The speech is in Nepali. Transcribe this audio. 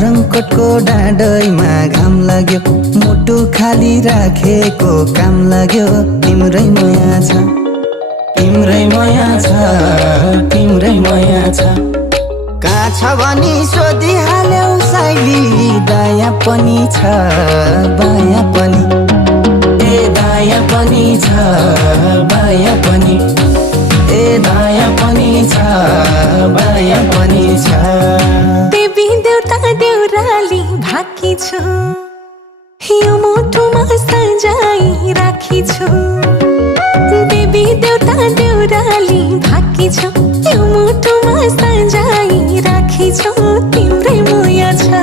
रङकोटको डाँडैमा घाम लाग्यो, मुटु खाली राखेको काम लाग्यो। तिम्रै माया छ, तिम्रै माया छ, तिम्रै माया छ। कहाँ छ भनी सोधिहाल्यौ साइली, दाया पनि छ बाया पनि, ए दाया पनि छ बाया पनि, ए दाया पनि छ बाया पनि छ। देवी देउता देउराली भाकी छु, यो मुटुमा सजाई राखी छु। देवी देउता देउराली भाकी छु, यो मुटुमा सजाई राखी छु। तिम्रै माया छ,